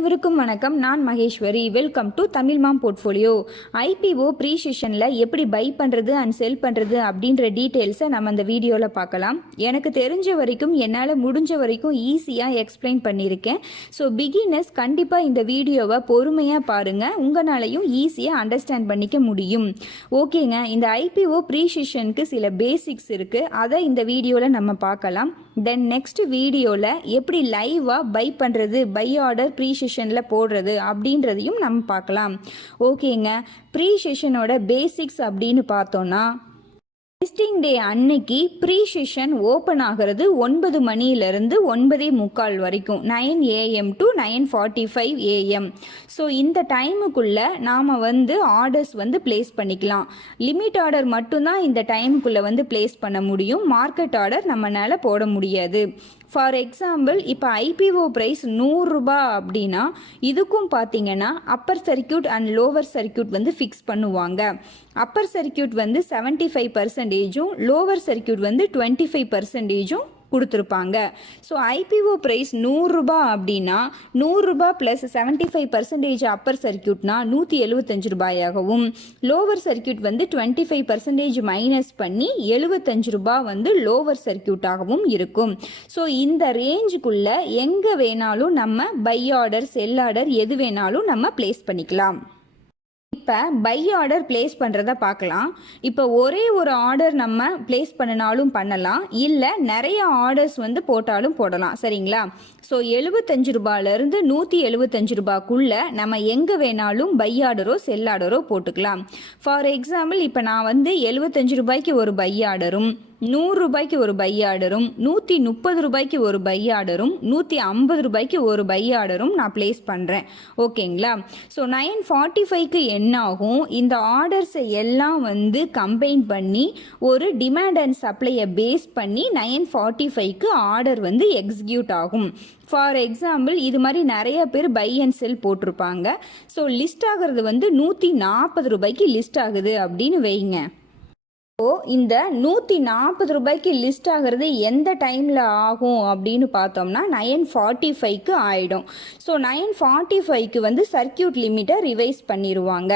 அனைவருக்கும் வணக்கம். நான் Maheswari. Welcome to Tamil mom portfolio. IPO pre செஷனில் எப்படி பை பண்ணுறது அண்ட் செல் பண்ணுறது அப்படின்ற டீட்டெயில்ஸை நம்ம அந்த வீடியோவில் பார்க்கலாம். எனக்கு தெரிஞ்ச வரைக்கும் என்னால் முடிஞ்ச வரைக்கும் ஈஸியாக எக்ஸ்பிளைன் பண்ணியிருக்கேன். ஸோ பிகினர்ஸ் கண்டிப்பாக இந்த வீடியோவை பொறுமையாக பாருங்கள், உங்களாலையும் ஈஸியாக அண்டர்ஸ்டாண்ட் பண்ணிக்க முடியும். ஓகேங்க, இந்த ஐபிஓ ப்ரீ செஷனுக்கு சில பேசிக்ஸ் இருக்குது, அதை இந்த வீடியோவில் நம்ம பார்க்கலாம். தென் நெக்ஸ்ட் வீடியோவில் எப்படி லைவாக பை பண்ணுறது, பை ஆர்டர் ப்ரீ செஷனில் போடுறது அப்படின்றதையும் நம்ம பார்க்கலாம். ஓகேங்க, ப்ரீ செஷனோட பேசிக்ஸ் அப்படின்னு பார்த்தோன்னா, லிஸ்டிங் டே அன்னைக்கு ப்ரீ செஷன் ஓப்பன் ஆகிறது 9 மணியிலிருந்து 9:45 வரைக்கும், 9 AM டு 9:45 AM. ஸோ இந்த டைமுக்குள்ளே நாம் ஆர்டர்ஸ் பிளேஸ் பண்ணிக்கலாம். லிமிட் ஆர்டர் மட்டும்தான் இந்த டைமுக்குள்ளே பிளேஸ் பண்ண முடியும். மார்க்கெட் ஆர்டர் நம்மளால் போட முடியாது. ஃபார் எக்ஸாம்பிள், இப்போ ஐபிஓ ப்ரைஸ் 100 ரூபாய் அப்படின்னா இதுக்கும் பார்த்தீங்கன்னா upper circuit and lower circuit fix பண்ணுவாங்க. அப்பர் சர்க்கியூட் 75%, லோவர் சர்க்கியூட் 25% கொடுத்துருப்பாங்க. ஸோ ஐபிஓ ப்ரைஸ் 100 ரூபாய் அப்படின்னா 100 ரூபாய் ப்ளஸ் 75% அப்பர் சர்க்கியூட்னா 175 ரூபாயாகவும், லோவர் சர்க்கியூட் 25% மைனஸ் பண்ணி 75 ரூபாய் லோவர் சர்க்கியூட்டாகவும் இருக்கும். ஸோ இந்த ரேஞ்சுக்குள்ளே எங்கே வேணாலும் நம்ம பை ஆர்டர், செல் ஆர்டர் எது வேணாலும் நம்ம பிளேஸ் பண்ணிக்கலாம். இப்போ பை ஆர்டர் பிளேஸ் பண்ணுறத பார்க்கலாம். இப்போ ஒரே ஒரு ஆர்டர் நம்ம பிளேஸ் பண்ணினாலும் பண்ணலாம், இல்லை நிறைய ஆர்டர்ஸ் போட்டாலும் போடலாம். சரிங்களா? ஸோ 75 ரூபாயிலிருந்து 175 ரூபாய்க்குள்ளே நம்ம எங்கே வேணாலும் பை ஆர்டரோ செல் ஆர்டரோ போட்டுக்கலாம். ஃபார் எக்ஸாம்பிள், இப்போ நான் 75 ரூபாய்க்கு ஒரு பை ஆர்டரும், 100 ரூபாய்க்கு ஒரு பை ஆர்டரும், 130 ரூபாய்க்கு ஒரு பை ஆர்டரும், 150 ரூபாய்க்கு ஒரு பை ஆர்டரும் நான் பிளேஸ் பண்ணுறேன். ஓகேங்களா? ஸோ 9:45க்கு என்ன ஆகும், இந்த ஆர்டர்ஸை எல்லாம் கம்பைன் பண்ணி ஒரு டிமாண்ட் அண்ட் சப்ளையை பேஸ் பண்ணி 9:45க்கு ஆர்டர் எக்ஸிக்யூட் ஆகும். ஃபார் எக்ஸாம்பிள், இது மாதிரி நிறைய பேர் பை அண்ட் செல் போட்டிருப்பாங்க. ஸோ லிஸ்ட் ஆகிறது 140 ரூபாய்க்கு லிஸ்ட் ஆகுது அப்படின்னு வைங்க. ஸோ இந்த 140 ரூபாய்க்கு லிஸ்ட் ஆகிறது எந்த டைமில் ஆகும் அப்படின்னு பார்த்தோம்னா 9:45க்கு ஆகிடும். ஸோ 9:45க்கு சர்க்கியூட் லிமிட்டை ரிவைஸ் பண்ணிடுவாங்க.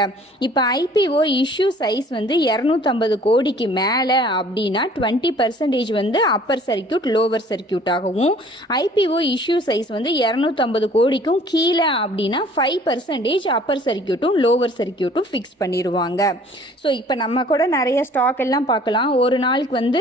இப்போ ஐபிஓ இஷ்யூ சைஸ் 250 கோடிக்கு மேலே அப்படின்னா 20% அப்பர் சர்க்கியூட் லோவர் சர்க்கியூட்டாகவும், ஐபிஓ இஷ்யூ சைஸ் 250 கோடிக்கும் கீழே அப்படின்னா 5% அப்பர் சர்க்கியூட்டும் லோவர் சர்க்கியூட்டும் ஃபிக்ஸ் பண்ணிடுவாங்க. ஸோ இப்போ நம்ம கூட நிறைய ஸ்டாக் எல்லாம் பார்க்கலாம். ஒரு நாளுக்கு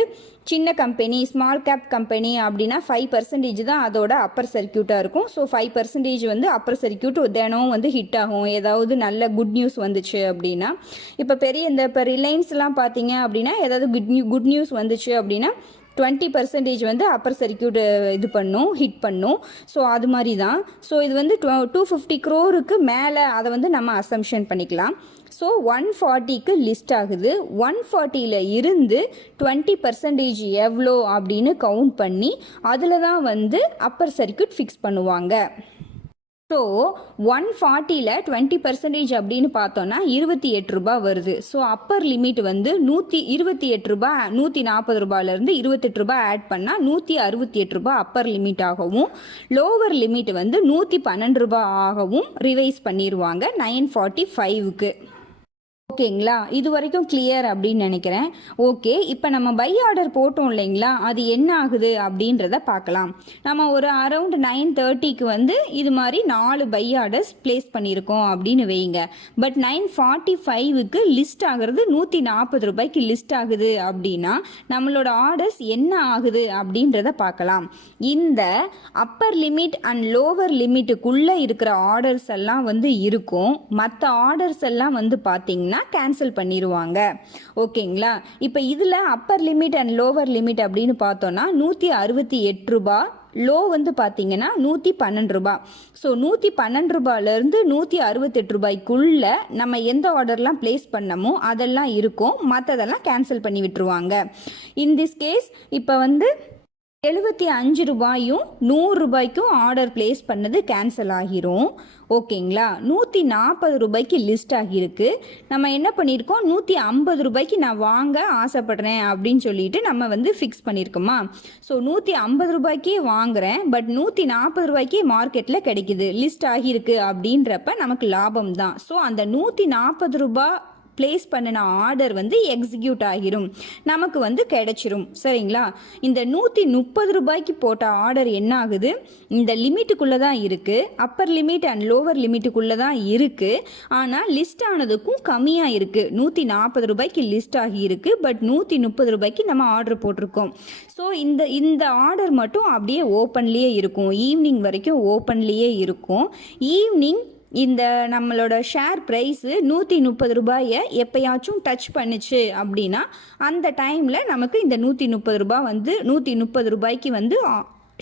சின்ன கம்பெனி, ஸ்மால் கேப் கம்பெனி அப்படின்னா 5% தான் அதோட அப்பர் சர்க்கியூட்டாக இருக்கும். ஸோ 5% அப்பர் சர்க்கியூட் தினம் ஹிட் ஆகும், ஏதாவது நல்ல குட் நியூஸ் வந்துச்சு அப்படின்னா. இப்போ இப்போ ரிலையன்ஸ்லாம் பார்த்தீங்க அப்படின்னா ஏதாவது குட் நியூஸ் வந்துச்சு அப்படின்னா 20% அப்பர் சர்க்கியூட் ஹிட் பண்ணும். ஸோ அது மாதிரி தான். ஸோ இது 250 crore மேலே அதை நம்ம அசம்ஷன் பண்ணிக்கலாம். ஸோ 140க்கு லிஸ்ட் ஆகுது. 140ல் இருந்து 20% எவ்வளோ அப்படின்னு கவுண்ட் பண்ணி அதில் தான் அப்பர் சர்க்கியூட் ஃபிக்ஸ் பண்ணுவாங்க. ஸோ 140ல் 20% அப்படின்னு பார்த்தோன்னா 28 ரூபாய் வருது. ஸோ அப்பர் லிமிட் 128 ரூபாய், 140 ரூபாயிலிருந்து 28 ரூபாய் ஆட் பண்ணால் 168 ரூபாய் அப்பர் லிமிட் ஆகவும், லோவர் லிமிட் 112 ரூபாய் ஆகவும் ரிவைஸ் பண்ணிடுவாங்க 9:45க்கு. ஓகேங்களா? இது வரைக்கும் கிளியர் அப்படின்னு நினைக்கிறேன். ஓகே, இப்போ நம்ம பை ஆர்டர் போட்டோம் இல்லைங்களா, அது என்ன ஆகுது அப்படின்றத பார்க்கலாம். நம்ம ஒரு அரவுண்ட் 9:30க்கு இது மாதிரி 4 பை ஆர்டர்ஸ் பிளேஸ் பண்ணியிருக்கோம் அப்படின்னு வைங்க. பட் 9:45க்கு லிஸ்ட் ஆகிறது 140 ரூபாய்க்கு லிஸ்ட் ஆகுது அப்படின்னா நம்மளோட ஆர்டர்ஸ் என்ன ஆகுது அப்படின்றத பார்க்கலாம். இந்த அப்பர் லிமிட் அண்ட் லோவர் லிமிட்டுக்குள்ளே இருக்கிற ஆர்டர்ஸ் எல்லாம் இருக்கும். மற்ற ஆர்டர்ஸ் எல்லாம் பார்த்தீங்கன்னா கேன்சல் பண்ணிடுவாங்க. ஓகேங்களா? இப்போ இதில் Appar limit and lower limit அப்படின்னு பார்த்தோன்னா 168 ரூபாய், லோ பார்த்தீங்கன்னா 112 ரூபாய். ஸோ 112 ரூபாயிலிருந்து 168 ரூபாய்க்குள்ள நம்ம எந்த ஆர்டர்லாம் பிளேஸ் பண்ணமோ அதெல்லாம் இருக்கும், மற்றதெல்லாம் கேன்சல் பண்ணி விட்டுருவாங்க. இன் திஸ் கேஸ் இப்போ 75 ரூபாயும் 100 ரூபாய்க்கும் ஆர்டர் பிளேஸ் பண்ணது கேன்சல் ஆகிரும். ஓகேங்களா? 140 ரூபாய்க்கு லிஸ்ட் ஆகியிருக்கு. நம்ம என்ன பண்ணியிருக்கோம், 150 ரூபாய்க்கு நான் வாங்க ஆசைப்படுறேன் அப்படின்னு சொல்லிட்டு நம்ம வந்து ஃபிக்ஸ் பண்ணியிருக்கோமா. ஸோ 150 ரூபாய்க்கே வாங்குறேன், பட் 140 ரூபாய்க்கே மார்க்கெட்டில் கிடைக்குது, லிஸ்ட் ஆகியிருக்கு அப்படின்றப்ப நமக்கு லாபம் தான். ஸோ அந்த 140 ரூபாய் பிளேஸ் பண்ணின ஆர்டர் வந்து எக்ஸிக்யூட் ஆகிரும், நமக்கு வந்து கிடைச்சிரும். சரிங்களா? இந்த 130 ரூபாய்க்கு போட்ட ஆர்டர் என்ன ஆகுது, இந்த லிமிட்டுக்குள்ளே தான் இருக்குது, அப்பர் லிமிட் அண்ட் லோவர் லிமிட்டுக்குள்ளே தான் இருக்குது. ஆனால் லிஸ்ட் ஆனதுக்கும் கம்மியாக இருக்குது. 140 ரூபாய்க்கு லிஸ்ட் ஆகியிருக்கு, பட் 130 ரூபாய்க்கு நம்ம ஆர்டர் போட்டிருக்கோம். ஸோ இந்த ஆர்டர் மட்டும் அப்படியே ஓப்பன்லேயே இருக்கும், ஈவினிங் வரைக்கும் ஓப்பன்லேயே இருக்கும். ஈவினிங் இந்த நம்மளோட ஷேர் ப்ரைஸு 130 ரூபாயை எப்போயாச்சும் டச் பண்ணுச்சு அப்படின்னா அந்த டைமில் நமக்கு இந்த 130 ரூபாய் வந்து 130 ரூபாய்க்கு வந்து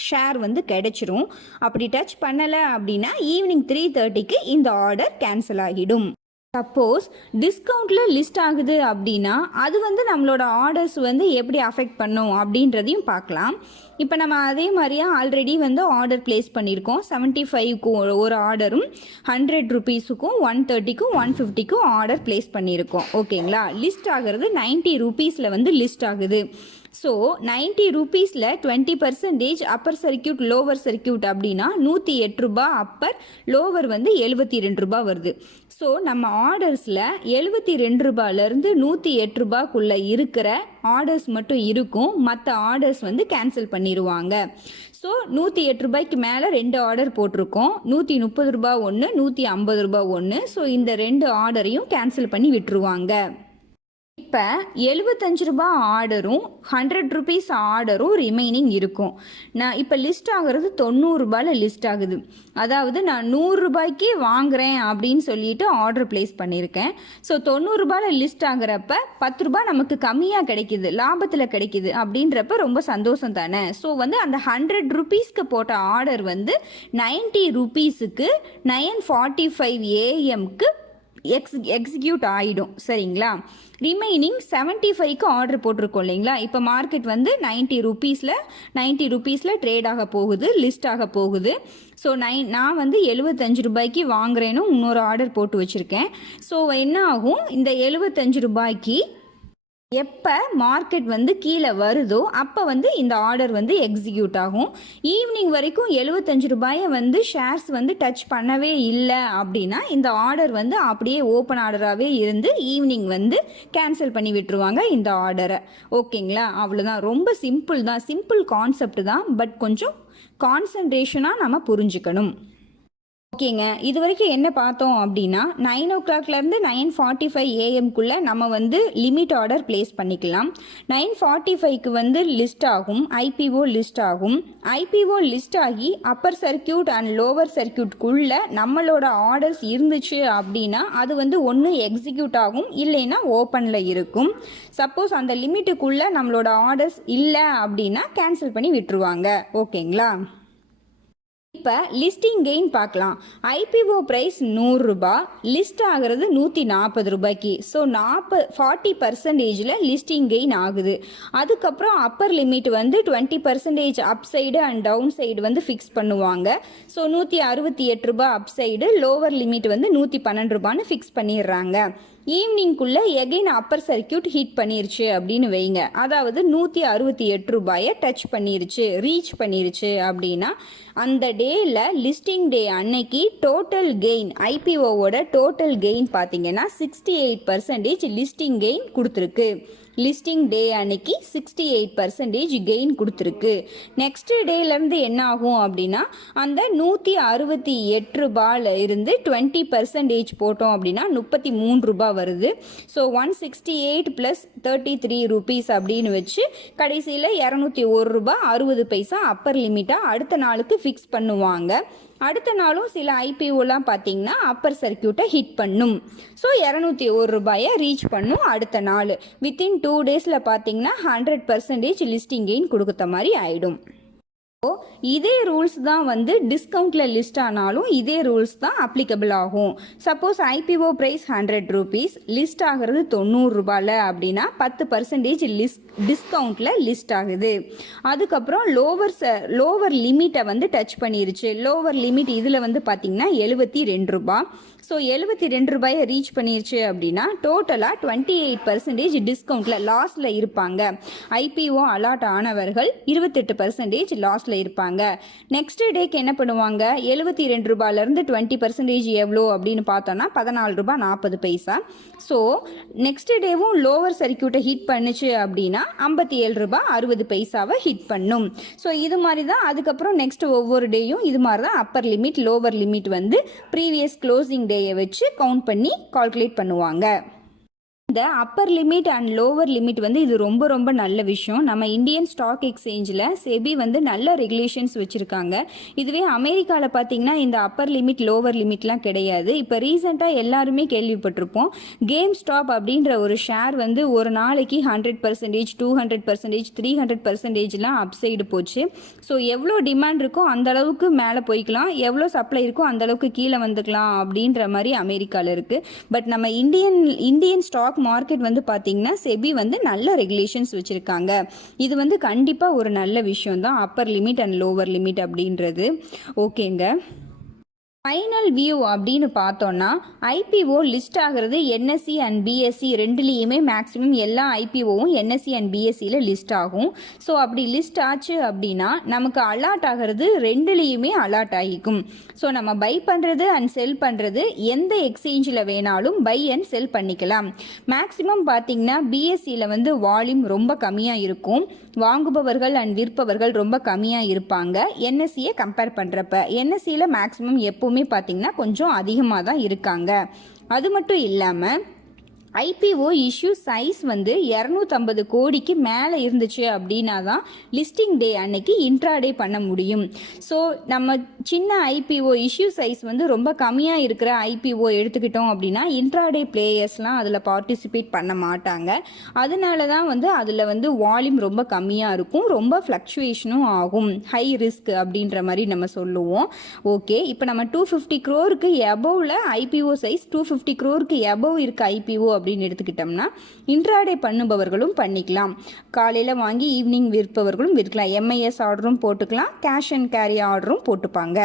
ஷேர் வந்து கிடைச்சிரும். அப்படி டச் பண்ணலை அப்படின்னா ஈவினிங் 3:30க்கு இந்த ஆர்டர் கேன்சல் ஆகிடும். சப்போஸ் டிஸ்கவுண்ட்டில் லிஸ்ட் ஆகுது அப்படின்னா அது வந்து நம்மளோட ஆர்டர்ஸ் வந்து எப்படி அஃபெக்ட் பண்ணும் அப்படின்றதையும் பார்க்கலாம். இப்போ நம்ம அதே மாதிரியா ஆல்ரெடி வந்து ஆர்டர் பிளேஸ் பண்ணியிருக்கோம். 75க்கும் ஒரு ஆர்டரும், 100 ரூபீஸுக்கும், 130க்கும், 150க்கும் ஆர்டர் பிளேஸ் பண்ணியிருக்கோம். ஓகேங்களா? லிஸ்ட் ஆகிறது 90 ரூபீஸில் வந்து லிஸ்ட் ஆகுது. So 90 ரூபீஸில் 20% upper circuit lower circuit அப்படின்னா 108 ரூபா அப்பர், லோவர் வந்து 72 ரூபா வருது. ஸோ நம்ம ஆர்டர்ஸில் 72 ரூபாயிலேருந்து 108 ரூபாய்க்குள்ளே இருக்கிற ஆர்டர்ஸ் மட்டும் இருக்கும், மற்ற ஆர்டர்ஸ் வந்து கேன்சல் பண்ணிடுவாங்க. ஸோ 108 ரூபாய்க்கு மேலே 2 ஆர்டர் போட்டிருக்கோம், 130 ரூபா ஒன்று, 150 ரூபா ஒன்று. ஸோ இந்த 2 ஆர்டரையும் கேன்சல் பண்ணி விட்டுருவாங்க. இப்போ 75 ரூபா ஆர்டரும் 100 ருபீஸ் ஆர்டரும் ரிமைனிங் இருக்கும். நான் இப்போ லிஸ்ட் ஆகிறது 90 ரூபாயில் லிஸ்ட் ஆகுது. அதாவது நான் 100 ரூபாய்க்கு வாங்குறேன் அப்படின்னு சொல்லிட்டு ஆர்டர் பிளேஸ் பண்ணியிருக்கேன். ஸோ 90 ரூபாயில் லிஸ்ட் ஆகிறப்ப 10 ரூபாய் நமக்கு கம்மியாக கிடைக்குது, லாபத்தில் கிடைக்குது அப்படின்றப்ப ரொம்ப சந்தோஷம் தானே. ஸோ வந்து அந்த 100 ருபீஸ்க்கு போட்ட ஆர்டர் வந்து 90 ருபீஸுக்கு 9:45 AM எக்ஸிக்யூட் ஆகிடும். சரிங்களா? ரிமைனிங் 75க்கு ஆர்டர் போட்டிருக்கோம் இல்லைங்களா. இப்போ மார்க்கெட் வந்து 90 ரூபீஸில் ட்ரேட் ஆக போகுது, லிஸ்ட் ஆக போகுது. ஸோ நான் வந்து 75 ரூபாய்க்கு வாங்குறேன்னு இன்னொரு ஆர்டர் போட்டு வச்சுருக்கேன். ஸோ என்ன ஆகும், இந்த 75 ரூபாய்க்கு எப்போ மார்க்கெட் வந்து கீழே வருதோ அப்போ வந்து இந்த ஆர்டர் வந்து எக்ஸிக்யூட் ஆகும். ஈவினிங் வரைக்கும் 75 ரூபாயை வந்து ஷேர்ஸ் வந்து டச் பண்ணவே இல்லை அப்படின்னா இந்த ஆர்டர் வந்து அப்படியே ஓப்பன் ஆர்டராகவே இருந்து ஈவினிங் வந்து கேன்சல் பண்ணி விட்டுருவாங்க இந்த ஆர்டரை. ஓகேங்களா? அவ்வளோதான், ரொம்ப சிம்பிள் தான், சிம்பிள் கான்செப்ட் தான், பட் கொஞ்சம் கான்சன்ட்ரேஷனாக நம்ம புரிஞ்சுக்கணும். ஓகேங்க, இது வரைக்கும் என்ன பார்த்தோம் அப்படின்னா 9 o'clockலேருந்து 9:45 AM நம்ம வந்து லிமிட் ஆர்டர் பிளேஸ் பண்ணிக்கலாம். 9:45க்கு வந்து லிஸ்ட் ஆகும், ஐபிஓ லிஸ்ட் ஆகும். ஐபிஓ லிஸ்ட் ஆகி அப்பர் சர்க்கியூட் அண்ட் லோவர் சர்க்கியூட்குள்ளே நம்மளோட ஆர்டர்ஸ் இருந்துச்சு அப்படின்னா அது வந்து ஒன்று எக்ஸிக்யூட் ஆகும், இல்லைன்னா ஓப்பனில் இருக்கும். சப்போஸ் அந்த லிமிட்டுக்குள்ளே நம்மளோட ஆர்டர்ஸ் இல்லை அப்படின்னா கேன்சல் பண்ணி விட்டுருவாங்க. ஓகேங்களா? இப்போ லிஸ்டிங் கெயின் பார்க்கலாம். ஐபிஓ ப்ரைஸ் 100 ரூபாய், லிஸ்ட் ஆகிறது 140 ரூபாய்க்கு. ஸோ 40% லிஸ்டிங் கெயின் ஆகுது. அதுக்கப்புறம் அப்பர் லிமிட் வந்து 20% up side and down side வந்து ஃபிக்ஸ் பண்ணுவாங்க. ஸோ 168 ரூபாய் அப் சைடு, லோவர் லிமிட் வந்து 112 ரூபான்னு ஃபிக்ஸ் பண்ணிடுறாங்க. ஈவினிங்குள்ளே எகைன் அப்பர் சர்க்கியூட் ஹிட் பண்ணிருச்சு அப்படின்னு வைங்க, அதாவது 168 ரூபாயை டச் பண்ணிருச்சு, ரீச் பண்ணிருச்சு அப்படின்னா அந்த டேயில் லிஸ்டிங் டே அன்னைக்கு டோட்டல் கெயின், ஐபிஓவோட டோட்டல் கெயின் பார்த்தீங்கன்னா 68% லிஸ்டிங் கெயின் கொடுத்துருக்கு. லிஸ்டிங் டே அன்னைக்கு 68% கெயின் கொடுத்துருக்கு. நெக்ஸ்ட் டேலேருந்து என்ன ஆகும் அப்படின்னா அந்த 168 ரூபாயில் இருந்து 20% போட்டோம் அப்படின்னா 33 ரூபாய் வருது. ஸோ 168 + 33 rupees அப்படின்னு வச்சு கடைசியில் 201 ரூபாய் 60 பைசா அப்பர் லிமிட்டாக அடுத்த நாளுக்கு ஃபிக்ஸ் பண்ணுவாங்க. அடுத்த நாளும் சில ஐபிஓலாம் பார்த்தீங்கன்னா அப்பர் சர்க்கியூட்டை ஹிட் பண்ணும். ஸோ 201 ரூபாயை ரீச் பண்ணும் அடுத்த நாள். வித்தின் 2 days பார்த்தீங்கன்னா 100% லிஸ்டிங் கெயின் கொடுக்குற மாதிரி ஆகிடும். இதே ரூல்ஸ் தான் வந்து டிஸ்கவுண்ட்டில் லிஸ்ட் ஆனாலும் இதே ரூல்ஸ் தான் அப்ளிகபிள் ஆகும். Suppose IPO price 100 rupees list ஆகிறது 90 ரூபாயில் அப்படின்னா 10% டிஸ்கவுண்ட்டில் லிஸ்ட் ஆகுது. அதுக்கப்புறம் லோவர் லிமிட்டை வந்து டச் பண்ணிருச்சு. லோவர் லிமிட் இதில் வந்து பார்த்திங்கன்னா 72 ரூபா. ஸோ 72 ரூபாயை ரீச் பண்ணிருச்சு அப்படின்னா டோட்டலாக 28% டிஸ்கவுண்ட்டில் லாஸில் இருப்பாங்க. ஐபிஓ அலாட் ஆனவர்கள் 28% லாஸில் இருப்பாங்க. நெக்ஸ்ட் டேக்கு என்ன பண்ணுவாங்க, 72 ரூபாயிலேருந்து 20% எவ்வளோ அப்படின்னு பார்த்தோன்னா 14 ரூபா 40 பைசா. ஸோ நெக்ஸ்ட் டேவும் லோவர் சர்க்கியூட்டை ஹிட் பண்ணுச்சு அப்படின்னா 57 ரூபா 60 பைசாவை ஹிட் பண்ணும். ஸோ இது மாதிரி தான் அதுக்கப்புறம் நெக்ஸ்ட் ஒவ்வொரு டேயும் இது மாதிரி தான் அப்பர் லிமிட் லோவர் லிமிட் வந்து ப்ரீவியஸ் க்ளோசிங் டேயை வச்சு கவுண்ட் பண்ணி கால்குலேட் பண்ணுவாங்க. இந்த Appar limit and lower limit வந்து இது ரொம்ப ரொம்ப நல்ல விஷயம். நம்ம இந்தியன் ஸ்டாக் எக்ஸ்சேஞ்சில் செபி வந்து நல்ல ரெகுலேஷன்ஸ் வச்சுருக்காங்க. இதுவே அமெரிக்காவில் பார்த்தீங்கன்னா இந்த அப்பர் லிமிட் லோவர் லிமிட்லாம் கிடையாது. இப்போ ரீசெண்டாக எல்லாருமே கேள்விப்பட்டிருப்போம், கேம் ஸ்டாப் அப்படின்ற ஒரு ஷேர் வந்து ஒரு நாளைக்கு 100%, 200%, 300%லாம் அப்சைடு போச்சு. ஸோ எவ்வளோ டிமாண்ட் இருக்கோ அந்த அளவுக்கு மேலே போய்க்கலாம், எவ்வளோ சப்ளை இருக்கோ அந்த அளவுக்கு கீழே வந்துக்கலாம் அப்படின்ற மாதிரி அமெரிக்காவில் இருக்குது. பட் நம்ம இந்தியன் ஸ்டாக் மார்க்கெட் வந்து பார்த்தீங்கன்னா செபி வந்து நல்ல ரெகுலேஷன்ஸ் வச்சுருக்காங்க. இது வந்து கண்டிப்பாக ஒரு நல்ல விஷயம் தான் Appar limit and lower limit அப்படின்றது. ஓகேங்க. ஃபைனல் வியூ அப்படின்னு பார்த்தோன்னா ஐபிஓ லிஸ்ட் ஆகிறது என்எஸ்சி அண்ட் பிஎஸ்சி ரெண்டுலேயுமே மேக்ஸிமம் எல்லா ஐபிஓவும் என்எஸ்சி அண்ட் பிஎஸ்சியில் லிஸ்ட் ஆகும். ஸோ அப்படி லிஸ்ட் ஆச்சு அப்படின்னா நமக்கு அலாட் ஆகிறது ரெண்டுலேயுமே அலாட் ஆகிக்கும். ஸோ நம்ம பை பண்ணுறது அண்ட் செல் பண்ணுறது எந்த எக்ஸ்சேஞ்சில் வேணாலும் பை அண்ட் செல் பண்ணிக்கலாம். மேக்ஸிமம் பார்த்தீங்கன்னா பிஎஸ்சியில் வந்து வால்யூம் ரொம்ப கம்மியாக இருக்கும், வாங்குபவர்கள் அண்ட் விற்பவர்கள் ரொம்ப கம்மியாக இருப்பாங்க. என்எஸ்சியை கம்பேர் பண்ணுறப்ப என்எஸ்சியில் மேக்ஸிமம் எப்போவுமே பார்த்தீங்கன்னா கொஞ்சம் அதிகமாக தான் இருக்காங்க. அது மட்டும் இல்லாமல் ஐபிஓ இஷ்யூ சைஸ் வந்து 250 கோடிக்கு மேலே இருந்துச்சு அப்படின்னா தான் லிஸ்டிங் டே அன்னைக்கு இன்ட்ராடே பண்ண முடியும். ஸோ நம்ம சின்ன ஐபிஓ இஷ்யூ சைஸ் வந்து ரொம்ப கம்மியாக இருக்கிற ஐபிஓ எடுத்துக்கிட்டோம் அப்படின்னா இன்ட்ராடே பிளேயர்ஸ்லாம் அதில் பார்ட்டிசிபேட் பண்ண மாட்டாங்க. அதனால தான் வந்து அதில் வந்து வால்யூம் ரொம்ப கம்மியாக இருக்கும், ரொம்ப ஃப்ளக்சுவேஷனும் ஆகும், ஹை ரிஸ்க் அப்படின்ற மாதிரி நம்ம சொல்லுவோம். ஓகே, இப்போ நம்ம 250 crore எபோவில் ஐபிஓ சைஸ் 250 crore எபோவ் இருக்க ஐபிஓ அப்படின்னு எடுத்துக்கிட்டோம்னா இன்ட்ராடே பண்ணுபவர்களும் பண்ணிக்கலாம். காலையில் வாங்கி ஈவினிங் விற்பவர்களும் விற்கலாம். எம்ஐஎஸ் ஆர்டரும் போட்டுக்கலாம், கேஷ் அண்ட் கேரி ஆர்டரும் போட்டுப்பாங்க.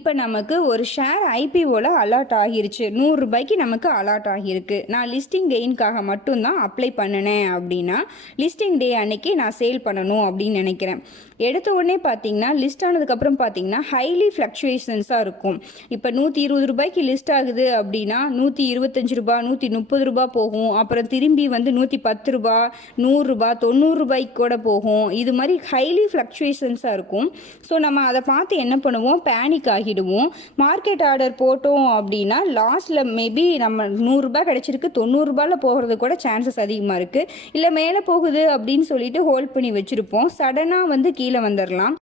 இப்போ நமக்கு ஒரு ஷேர் ஐபிஓவில் அலாட் ஆகிருச்சு, 100 ரூபாய்க்கு நமக்கு அலாட் ஆகியிருக்கு. நான் லிஸ்டிங் கெயின்காக மட்டும்தான் அப்ளை பண்ணினேன் அப்படின்னா லிஸ்டிங் டே அன்னைக்கு நான் சேல் பண்ணணும் அப்படின்னு நினைக்கிறேன். எடுத்த உடனே பார்த்தீங்கன்னா லிஸ்ட் ஆனதுக்கப்புறம் பார்த்தீங்கன்னா ஹைலி ஃப்ளக்சுவேஷன்ஸாக இருக்கும். இப்போ 120 ரூபாய்க்கு லிஸ்ட் ஆகுது அப்படின்னா 125 ரூபா 130 ரூபா போகும். அப்புறம் திரும்பி வந்து 110 ரூபா 100 ரூபா 90 ரூபாய்க்கு கூட போகும். இது மாதிரி ஹைலி ஃப்ளக்சுவேஷன்ஸாக இருக்கும். ஸோ நம்ம அதை பார்த்து என்ன பண்ணுவோம், பேனிக் ஆகிடுவோம். மார்க்கெட் ஆர்டர் போட்டோம் அப்படின்னா லாஸ்ட்டில் மேபி நம்ம 100 ரூபாய் கிடச்சிருக்கு 90 ரூபாயில் போகிறது கூட சான்சஸ் அதிகமாக இருக்குது. இல்லை மேலே போகுது அப்படின்னு சொல்லிட்டு ஹோல்ட் பண்ணி வச்சுருப்போம், சடனாக வந்து கீழே வந்துடலாம்.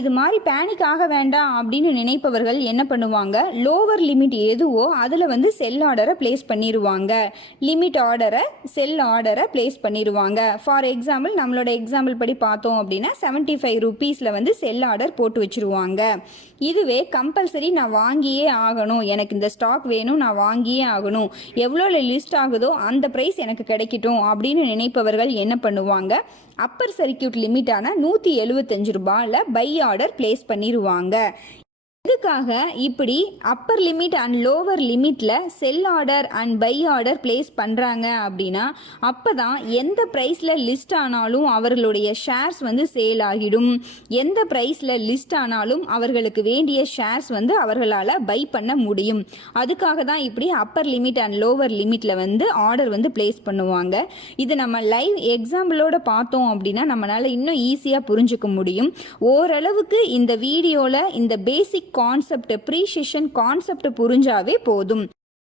இது மாதிரி பேனிக் ஆக வேண்டாம் அப்படின்னு நினைப்பவர்கள் என்ன பண்ணுவாங்க, லோவர் லிமிட் எதுவோ அதில் வந்து செல் ஆர்டரை பிளேஸ் பண்ணிடுவாங்க, லிமிட் ஆர்டரை செல் ஆர்டரை பிளேஸ் பண்ணிடுவாங்க. ஃபார் எக்ஸாம்பிள் நம்மளோட எக்ஸாம்பிள் படி பார்த்தோம் அப்படின்னா 75 ரூபீஸில் வந்து செல் ஆர்டர் போட்டு வச்சுருவாங்க. இதுவே கம்பல்சரி நான் வாங்கியே ஆகணும், எனக்கு இந்த ஸ்டாக் வேணும், நான் வாங்கியே ஆகணும், எவ்வளோ லிஸ்ட் ஆகுதோ அந்த ப்ரைஸ் எனக்கு கிடைக்கட்டும் அப்படின்னு நினைப்பவர்கள் என்ன பண்ணுவாங்க, அப்பர் சர்க்கியூட் லிமிட்டான 175 ரூபாயில் பை ஆர்டர் பிளேஸ் பண்ணிடுவாங்க. இதுக்காக இப்படி அப்பர் லிமிட் அண்ட் லோவர் லிமிட்டில் sell order and buy order place பண்ணுறாங்க அப்படின்னா அப்போ தான் எந்த ப்ரைஸில் லிஸ்ட் ஆனாலும் அவர்களுடைய ஷேர்ஸ் வந்து சேல் ஆகிடும், எந்த ப்ரைஸில் லிஸ்ட் ஆனாலும் அவர்களுக்கு வேண்டிய ஷேர்ஸ் வந்து அவர்களால் பை பண்ண முடியும். அதுக்காக தான் இப்படி அப்பர் லிமிட் அண்ட் லோவர் லிமிட்டில் வந்து ஆர்டர் வந்து பிளேஸ் பண்ணுவாங்க. இது நம்ம லைவ் எக்ஸாம்பிளோட பார்த்தோம் அப்படின்னா நம்மளால் இன்னும் ஈஸியாக புரிஞ்சுக்க முடியும். ஓரளவுக்கு இந்த வீடியோவில் இந்த basic concept pre session concept புரிஞ்சாவே போதும்.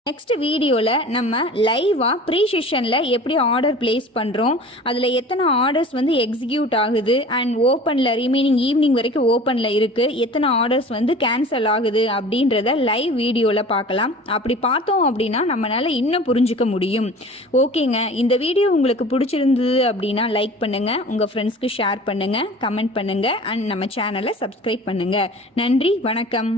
நெக்ஸ்ட் வீடியோவில் நம்ம லைவாக ப்ரீ செஷனில் எப்படி ஆர்டர் பிளேஸ் பண்ணுறோம், அதில் எத்தனை ஆர்டர்ஸ் வந்து எக்ஸிக்யூட் ஆகுது அண்ட் ஓப்பனில் ரிமைனிங் ஈவினிங் வரைக்கும் ஓப்பனில் இருக்குது, எத்தனை ஆர்டர்ஸ் வந்து கேன்சல் ஆகுது அப்படின்றத லைவ் வீடியோவில் பார்க்கலாம். அப்படி பார்த்தோம் அப்படின்னா நம்மளால் இன்னும் புரிஞ்சுக்க முடியும். ஓகேங்க, இந்த வீடியோ உங்களுக்கு பிடிச்சிருந்தது அப்படின்னா லைக் பண்ணுங்கள், உங்கள் ஃப்ரெண்ட்ஸ்க்கு ஷேர் பண்ணுங்கள், கமெண்ட் பண்ணுங்கள் அண்ட் நம்ம சேனலை சப்ஸ்கிரைப் பண்ணுங்கள். நன்றி, வணக்கம்.